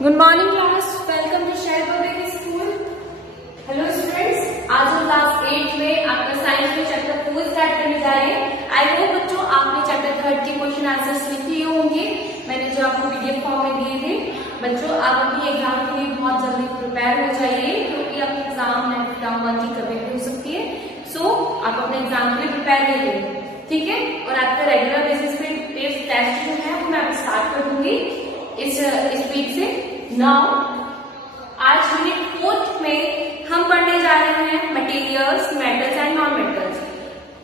Good morning class, welcome to share public school. Hello students, आज हम class 8 में आपका साइंस में चैप्टर 4 स्टार्ट करने जा रहे हैं। आई होप बच्चों आपने चैप्टर 3 के क्वेश्चन आंसर्स लिख लिए होंगे, मैंने जो आपको पीडीएफ फॉर्म में दिए थे। बच्चों आप अपनी एग्जाम के लिए बहुत जल्दी प्रिपेयर हो जाइए, क्योंकि आपकी एग्जाम टर्म 1 की कभी भी हो सकती है। सो आप अपने एग्जाम के लिए प्रिपेयर रहिए, ठीक है। और आपका रेगुलर बेसिस पे टेस्ट जो है वो मैं अब स्टार्ट कर दूंगी इस वीक से। नाउ आज यूनिट 4 में हम पढ़ने जा रहे हैं materials, metals and non metals.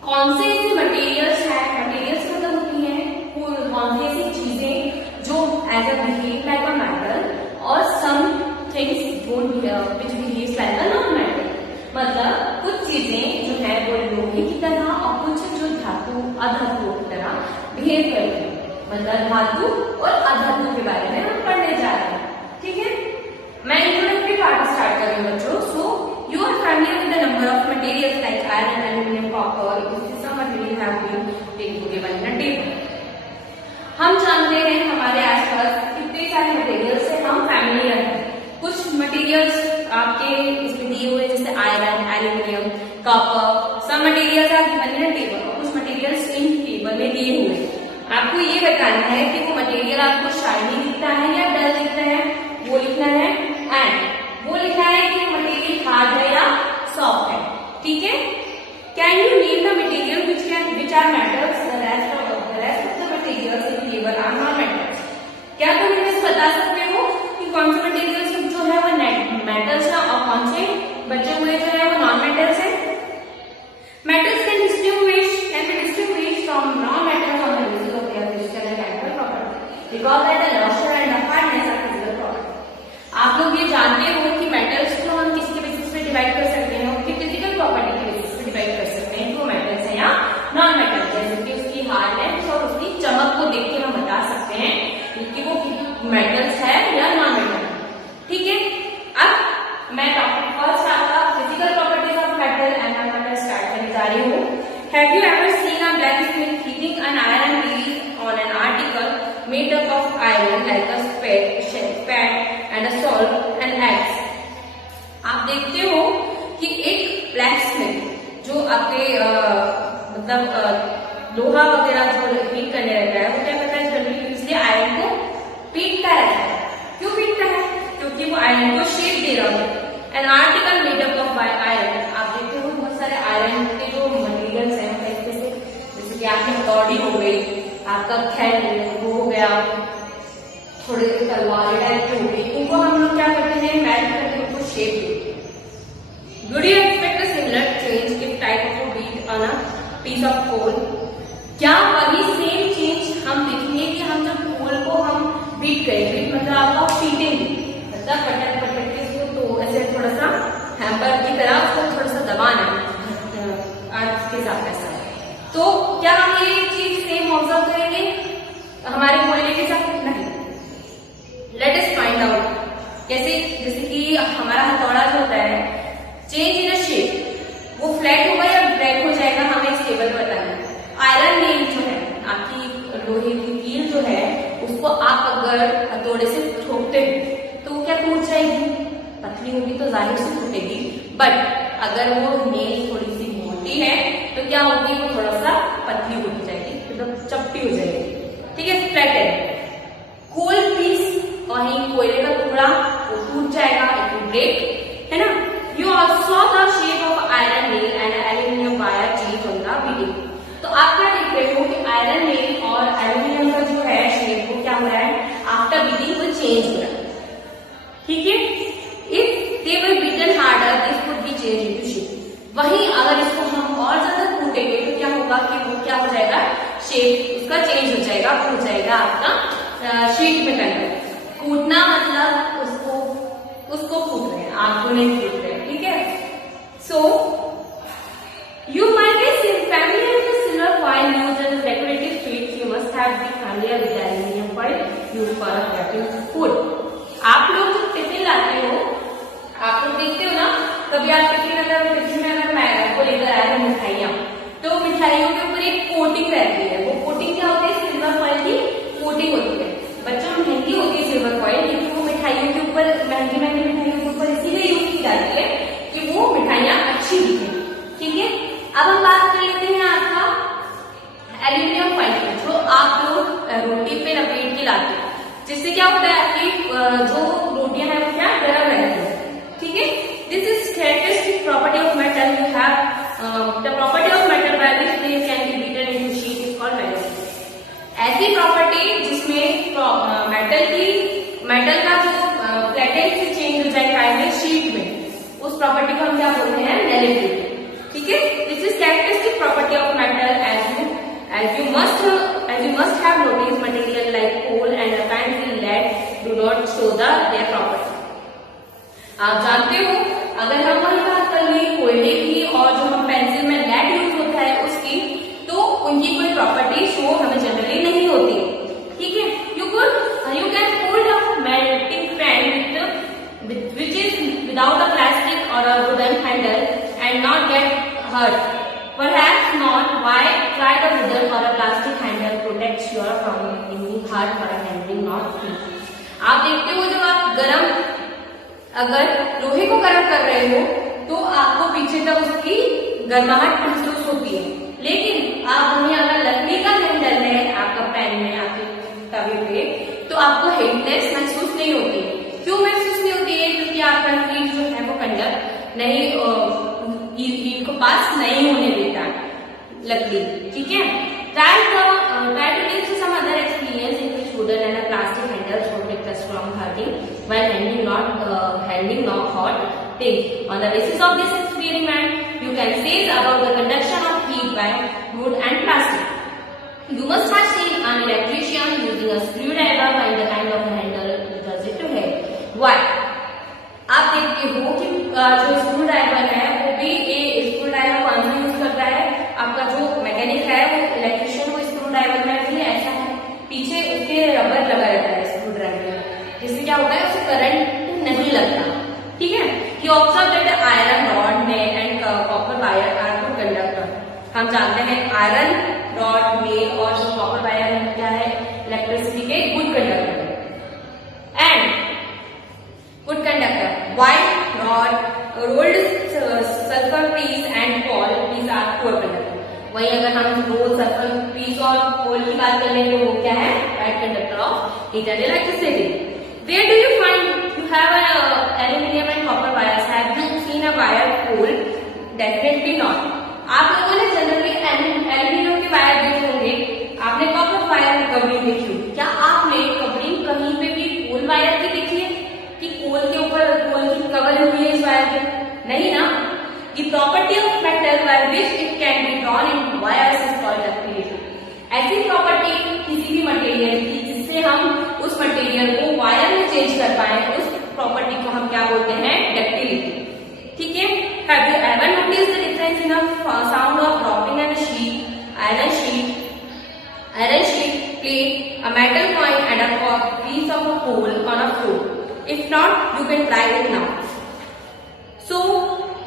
कौन से ऐसे मटेरियल्स हैं, मटेरियल्स मतलब होती हैं कौन सी ऐसी चीजें जो as a behave like a metal और some things don't which behaves like a non metal. मतलब कुछ चीजें जो है वो लोहे की तरह और कुछ जो धातु अधातुओं की तरह बिहेव करती है। मतलब धातु और अधातु के बारे में हम पढ़ने जा रहे हैं, ठीक है। मैं इंट्रोडक्टरी पार्ट स्टार्ट कर रही हूँ बच्चों। So you are familiar with the number of materials like iron, aluminium, copper, some material have been taken given in a table. हम जानते हैं हमारे आसपास कितने सारे मटेरियल्स से हम फैमिलियर हैं। कुछ मटेरियल्स आपके इसमें दिए हुए जैसे iron, aluminium, copper, some materials are given in a table और कुछ मटेरियल्स इन टेबल में दिए हुए हैं। आपको ये बताना है कि वो मटेरियल आपको शाइनी दिखता है या डल दिखता है, वो लिखना है। एंड वो लिखना है कि मटेरियल हार्ड है या सॉफ्ट है, ठीक है। Can you name the material which are metals, the rest of the materials in table are non metals. क्या तुम इन्हें बता सकते हो कि कौन से मटेरियल्स जो है वो मेटल्स है और कौन से बचे हुए जो है वो नॉन मेटल्स है। Metals can be distinguished from non-metals on the basis of their physical and chemical properties, because that the luster and the hardness are physical properties। आप लोग ये जानते हो कि मेटल्स को हम किसके बेसिस पे डिवाइड कर सकते हैं, उनकी फिजिकल प्रॉपर्टी के बेसिस पे डिवाइड कर सकते हैं कि वो मेटल्स है या नॉन मेटल्स। जैसे कि उसकी हार्डनेस और उसकी चमक को देख के हम बता सकते हैं कि वो मेटल्स है या नॉन मेटल, ठीक है। अब मैं टॉपिक फर्स्ट आपका physical properties of metal and non metal start करने जा रही हूँ। Have you ever seen a blacksmith heating an iron wheel on an article made up of iron like a spade and a salt and eggs? आप देखते हो कि एक blacksmith जो आपके मतलब लोहा वगैरह जो हीट करने रहता है वो क्या करता है, जनरली इसलिए आयरन को पीटता रहता है। क्यों पीटता है? क्योंकि वो आयरन को शेप दे रहा है। An article made up of iron, आप देखते हो बहुत सारे आयरन के जो मटेरियल्स हैं, जैसे कि आपकी हथौड़ी हो गई, आपका खैर वो हो गया, थोड़े तलवार टाइप की हो गई, उनको हम लोग क्या करते हैं, मेल्ट करके उनको शेप देते हैं। Would you expect a similar change if type of beat on a piece of coal? क्या वही सेम चेंज हम देखेंगे कि हम जब कोल को हम बीट करेंगे, मतलब आपका पीटेंगे, मतलब पटक पटक के इसको तो ऐसे थोड़ा सा हैम्पर की तरह उसको थोड़ा सा दबाना अर्थ के साथ ऐसा, तो क्या हम ये चीज सेम ऑब्जर्व करेंगे हमारे कोयले के साथ? नहीं। लेट अस फाइंड आउट कैसे। जैसे कि हमारा हथौड़ा जो होता है, चेंज इन अ शेप, वो फ्लैट होगा या ब्लैक हो जाएगा, हमें स्टेबल बताना है। आयरन नेल जो है, आपकी लोहे की कील जो है, उसको आप अगर हथौड़े से ठोकते हो तो वो क्या टूट जाएगी, पतली होगी तो जाहिर से टूटेगी। बट अगर वो नेल थोड़ी सी मोटी है तो क्या होगी, वो थोड़ा सा पतली होती जाएगी, मतलब चपटी हो जाएगी, ठीक है, फ्लैट है। कोल पीस और कोयले का टुकड़ा वो टूट जाएगा, इट विल ब्रेक, है ना। You also saw the shape of iron nail and aluminium wire change on the beating. तो आप क्या देख रहे हो कि आयरन नेल और एल्यूमिनियम का जो है शेप वो क्या हो रहा है, आफ्टर बीटिंग वो चेंज हो रहा है, ठीक है। If they were beaten harder this would be change into shape. वहीं अगर इसको हम और ज्यादा कूटेंगे तो क्या होगा कि वो क्या हो जाएगा, शेप उसका चेंज हो जाएगा, हो जाएगा आपका शीट में कन्वर्ट। कूटना मतलब उसको कूट रहे हैं, आपको नहीं कूट रहे हैं, ठीक है। So you might be familiar with the silver foil used as decorative sheets. You must have been familiar with the aluminum foil used for wrapping food. आप लोग जो टिफिन लाते हो, आप लोग देखते हो ना, कभी आप टिफिन में अगर मैं आपको लेकर आया हूँ मिठाइयाँ, तो मिठाइयों के ऊपर एक कोटिंग रहती है। वो कोटिंग क्या होती है, सिल्वर फॉइल की कोटिंग होती है। बच्चों महंगी होती है सिल्वर फॉइल, लेकिन वो मिठाइयों मेटल का जो फ्लैटेंड से चेंज हो जाए काइनेटिक शीट में, उस प्रॉपर्टी को हम क्या बोलते हैं, नेगेटिव। ठीक है, this is characteristic property of metal as you must have noticed material like coal and apparently lead do not show their property। आप जानते हो, अगर हम वही बात कर लें कोयले की और जो हम पेंसिल में लेड यूज होता है उसकी, तो उनकी कोई प्रॉपर्टी शो हमें जनरली नहीं होती। ठीक है, you can hold a melting pan which is without a plastic or a wooden handle and not get hurt। Perhaps not. Why try the wooden or a plastic handle protects you from being hurt by handling not free। आप देखते हो जब आप अगर लोहे को गर्म कर रहे हो तो आपको पीछे तक उसकी गर्माहट महसूस होती है, लेकिन आप वहीं अगर लकड़ी का हैंडल है आपका पैन में, आपके तवे पे, तो आपको हीटनेस महसूस नहीं होती है। क्यों महसूस नहीं होती है? क्योंकि आपका हीट जो है वो कंडक्ट नहीं, हीट को पास नहीं होने देता लकड़ी। ठीक है, try to list some other experience in which wooden and a plastic handles protect us from hurting while handling not hot things। On the basis of this experiment, you can say about the conduction of heat by wood and plastic। You must have seen an electrician using a screwdriver while the kind of handle does it to head। Why? आप देखते हो कि जो screw driver है वो भी screw driver कौन सा यूज करता है, आपका जो मैकेनिक है वो इलेक्ट्रिशियन, वो स्क्रू ड्राइवर में भी ऐसा है, पीछे उसके रबर लगा रहता है स्क्रू ड्राइवर में, जिससे क्या होता है उसे करंट नहीं लगता। ठीक है, कि ऑब्जर्व दैट आयरन रॉड में and copper wire are good conductor. हम जानते हैं आयरन रॉड में और जो कॉपर वायर में क्या है, इलेक्ट्रिसिटी के good conductor and good conductor. White rod, rolled sulfur piece and coal these are poor conductor। वही अगर हम रोल सल्फर पीस और कोल की बात कर लें तो वो क्या है, right conductor of heat and electricity. Where do you find you have aluminium and copper wires? Have you seen a wire pole? Definitely not। आप लोगों ने जनरली एल्यूमिनियम के वायर देखे होंगे, आपने कॉपर वायर कभी देखी होगी। क्या आपने कभी कहीं पे भी पोल वायर की देखी है कि कोल के ऊपर कोल की कवर हुई है इस वायर पे? नहीं ना। The property of metal by which it can be drawn into wires is called ductility। ऐसी प्रॉपर्टी किसी भी मटेरियल की जिससे हम उस मटेरियल को वायर में चेंज कर पाए, उस प्रॉपर्टी को हम क्या बोलते हैं, डक्टिलिटी। ठीक है, Have you ever noticed the difference in the sound of dropping a sheet, iron sheet, plate, a metal coin and a piece of a coal on a floor? If not, you can try it now। So,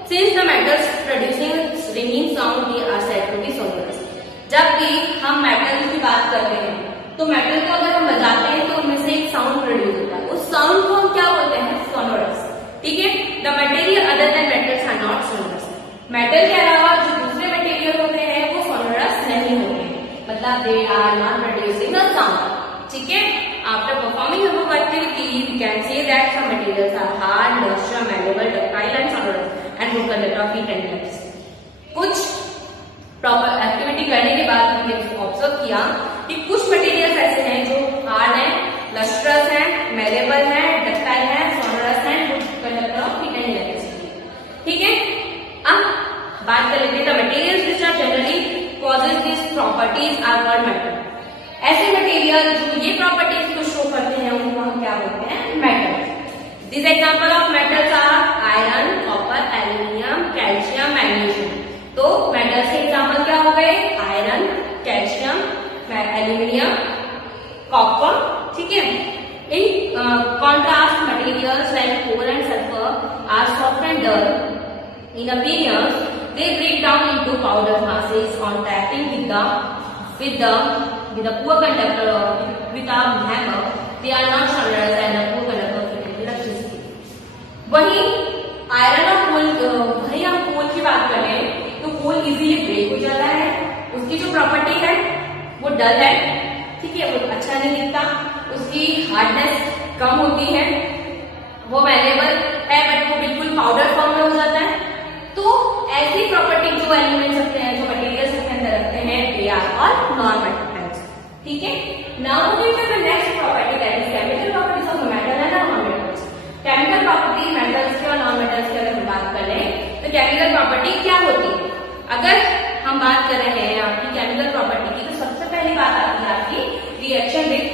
since the metals producing ringing sound, they are said to be sonorous। जब भी हम metal की बात करते हैं तो metal को अगर हम बजाते हैं तो उनमें से एक साउंड प्रोड्यूस होता है, उस साउंड को हम क्या बोलते हैं, सोनोरस। ठीक है, the material other than metals are not sonorous. Metal के अलावा जो दूसरे मटेरियल होते हैं वो सोनोरस नहीं होते, मतलब they are not producing a sound. ठीक है, after performing above activity we can say that some materials are hard, lustrous, malleable, ductile and sonorous and good conductor of heat and electricity। कुछ proper activity करने के बाद हमने observe किया कि कुछ मटेरियल्स ऐसे हैं जो हार्ड हैं, लस्ट्रस हैं, मेलेबल हैं, डक्टाइल हैं, सोनोरस हैं, good conductor of heat and electricity. ठीक है, अब बात कर लेते हैं the materials which are generally causes this properties are called metal. ऐसे मटेरियल जो ये प्रॉपर्टीज को शो करते हैं उनको हम क्या बोलते हैं, metal. This example of metals are iron, copper, aluminium, calcium, magnesium. तो मेटल्स के एग्जांपल क्या हो गए, आयरन, कैल्शियम, एल्यूमिनियम, कॉपर। ठीक है, in contrast materials like coal and sulphur are soft and dull in appearance. They break down into powder masses on tapping with a poor conductor or with a hammer, they are not sonorous and a poor conductor of electricity। वही iron और कोल, वही हम कोल की बात करें तो कोल easily break हो जाता है, उसकी जो प्रॉपर्टी है वो डल है। ठीक है, वो अच्छा नहीं दिखता, उसकी हार्डनेस कम होती है, वो मैनेबल है बट वो बिल्कुल पाउडर फॉर्म में हो जाता है। तो ऐसी प्रॉपर्टी जो एलिमेंट्स रखते हैं, जो मटेरियल्स के अंदर रखते हैं, they are all non metals. ठीक है, now we have the next property that is chemical properties of metal chemical property metals की और नॉन मेटल्स की अगर हम बात कर रहे हैं तो केमिकल प्रॉपर्टी क्या होती है? अगर हम बात कर रहे हैं आपकी केमिकल प्रॉपर्टी की, तो सबसे पहली बात आती है आपकी reaction with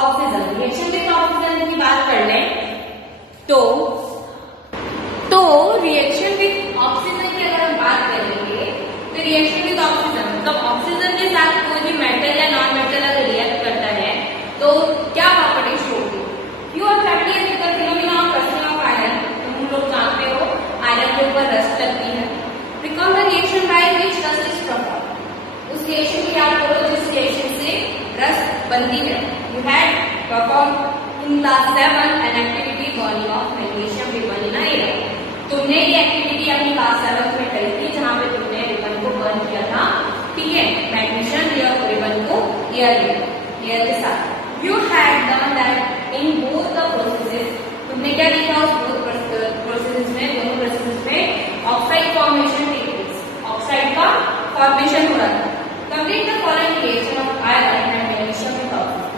oxygen. Reaction with oxygen की बात कर लें तो रिएक्शन विथ ऑक्सीजन की अगर हम बात करेंगे तो रिएक्शन विथ ऑक्सीजन मतलब ऑक्सीजन के साथ कोई भी मेटल या नॉन मेटल अगर रिएक्ट करता है तो क्या प्रॉपर्टी शो होगी? You are familiar with the phenomena of rusting of iron. तुम लोग जानते हो आयरन के ऊपर रस्ट लगती है। Recall the reaction by which rust is perform. उस रिएक्शन को याद करो जिस रिएक्शन से रस्ट बनती है। You had perform in class 7 an activity burning of magnesium ribbon in air. तुमने ये एक्टिविटी अपनी क्लास 7 में करी थी जहां पे तुमने रिबन को बर्न किया था, ठीक है, मैग्नीशियम रिबन को एयर के साथ। You had done that in both the processes. तुमने क्या देखा उस प्रोसेसेस में, दोनों प्रोसेसेस में oxide formation take place, oxide का फॉर्मेशन हो रहा था। Complete the following reaction of iron and magnesium with oxygen.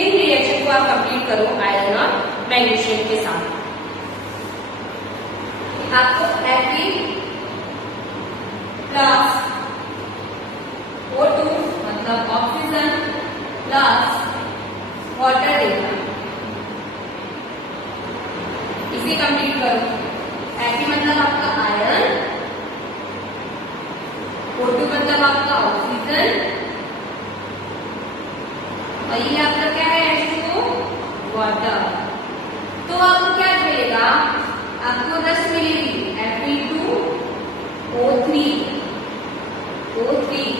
इन रिएक्शन को आप कंप्लीट करो आयरन और मैग्नीशियम के साथ। आपको Fe प्लस O2 मतलब ऑक्सीजन प्लस वाटर देगा, इसे कंप्लीट करो। Fe मतलब आपका आयरन, O2 मतलब आपका ऑक्सीजन और ये आपका क्या है H2O वाटर। तो आपको क्या मिलेगा? आपको रस मिलेगी Fe2O3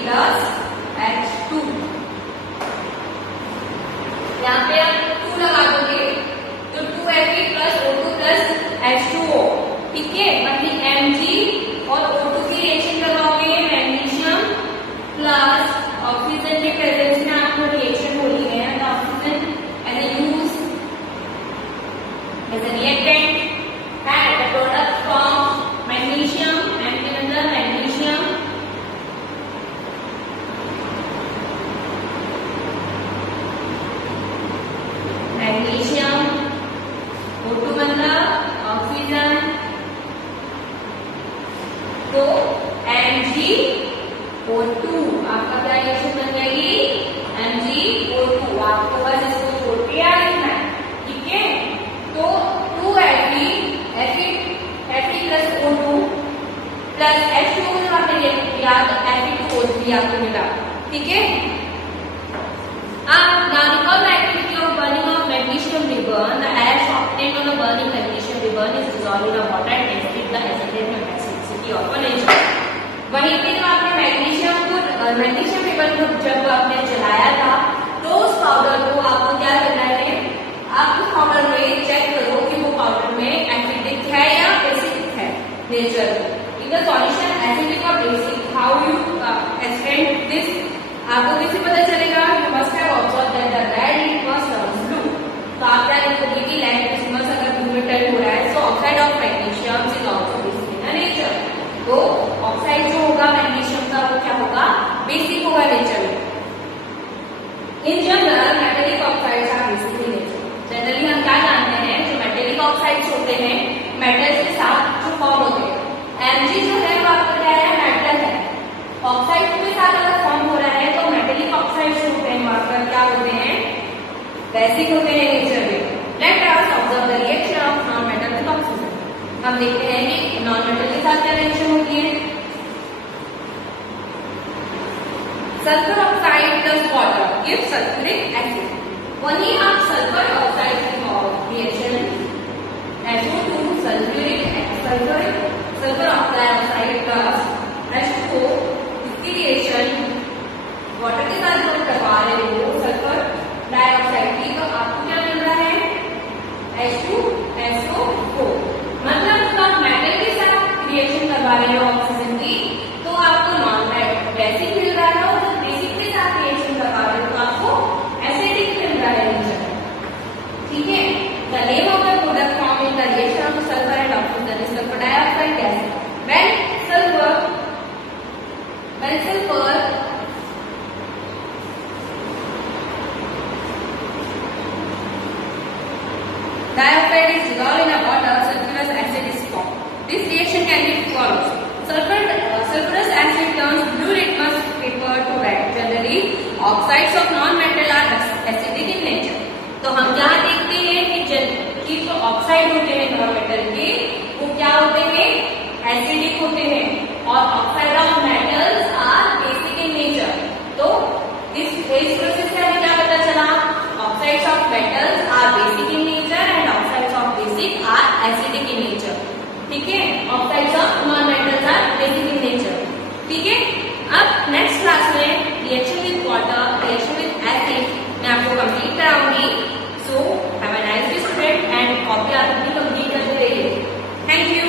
प्लस H2। यहाँ पे आप 2 लगा दोगे तो 2Fe plus O2 plus H2O, ठीक है। मतलब Mg और O2 की रिएक्शन करवाओगे मैग्नीशियम प्लस ऑक्सीजन के प्रेजेंस में आपको रिएक्शन हो रही है। तो oxygen as a use as a reactant and the product from magnesium and फिर अंदर magnesium O2 मतलब ऑक्सीजन, तो MgO2 आपका क्या रिएक्शन बन जाएगी? MgO2। आपको बस इसको छोड़ के याद रखना है, ठीक है। तो 2Fe plus O2 plus H2O आपने याद Fe2O3 आपको मिला, ठीक है। Now recall the activity of burning of magnesium ribbon. The ash obtained on the burning magnesium ribbon is dissolved in the water and exceeds the acidity of nature. वहीं पे जो आपने मैग्नीशियम रिबन को जब आपने जलाया था तो उस पाउडर को आपको क्या करना है? आप उस पाउडर में चेक करो कि वो पाउडर में एसिडिक है या बेसिक है nature. In the solution acidic और basic, how you extend this? आपको कैसे पता चलेगा? You must have observe that the red litmus turns blue. तो आप क्या देखोगे कि रेड लिटमस अगर ब्लू में टर्न हो रहा है तो oxide of magnesium is also basic in nature. तो ऑक्साइड जो होगा मैग्नीशियम का वो क्या होगा? बेसिक होगा नेचर में। In general metallic oxides are basic in nature. Generally हम क्या जानते हैं, जो मेटेलिक ऑक्साइड्स होते हैं मेटल्स के साथ जो फॉर्म होते हैं। Mg जो है वो आपका क्या है? मेटल है। ऑक्साइड के साथ अगर फॉर्म हो रहा है तो मेटेलिक ऑक्साइड्स होते हैं वहां क्या होते हैं? बेसिक होते हैं नेचर में। Let us observe the reaction of non metal with oxygen. हम देखते हैं कि नॉन मेटल के साथ क्या रिएक्शन होती है। Sulphur oxide plus water gives sulphuric acid. वहीं आप सल्फर ऑक्साइड की reaction SO2 sulphur oxide plus H2O, इसकी रिएक्शन वाटर के साथ जब करवा रहे हो सल्फर डाइऑक्साइड की, तो आपको क्या मिल रहा है? H2SO4। मतलब आप मेटल के साथ रिएक्शन करवा रहे हो ऑक्सीजन की तो आपको नॉन बेसिक मिल रहा है, और जब बेसिक के साथ रिएक्शन करवा रहे हो तो आपको एसिडिक मिल रहा है नेचर, ठीक है। The name of the product form in the reaction of sulphur and oxygen is sulphur dioxide हम क्या देखते हैं कि जो ऑक्साइड होते हैं नॉन मेटल के, वो क्या होते हैं, एसिडिक होते हैं, और oxide of metals are basic in nature. तो इस प्रोसेस से हमें क्या पता चला, oxides of metals are basic in nature and oxides of basic are acidic in nature. ठीक है, oxides of non metals are basic in nature. ठीक है, अब नेक्स्ट क्लास में reaction with water, reaction with acid मैं आपको complete कराऊंगी। So have a nice day student and copy आप अपनी कंप्लीट करते रहिए। Thank you.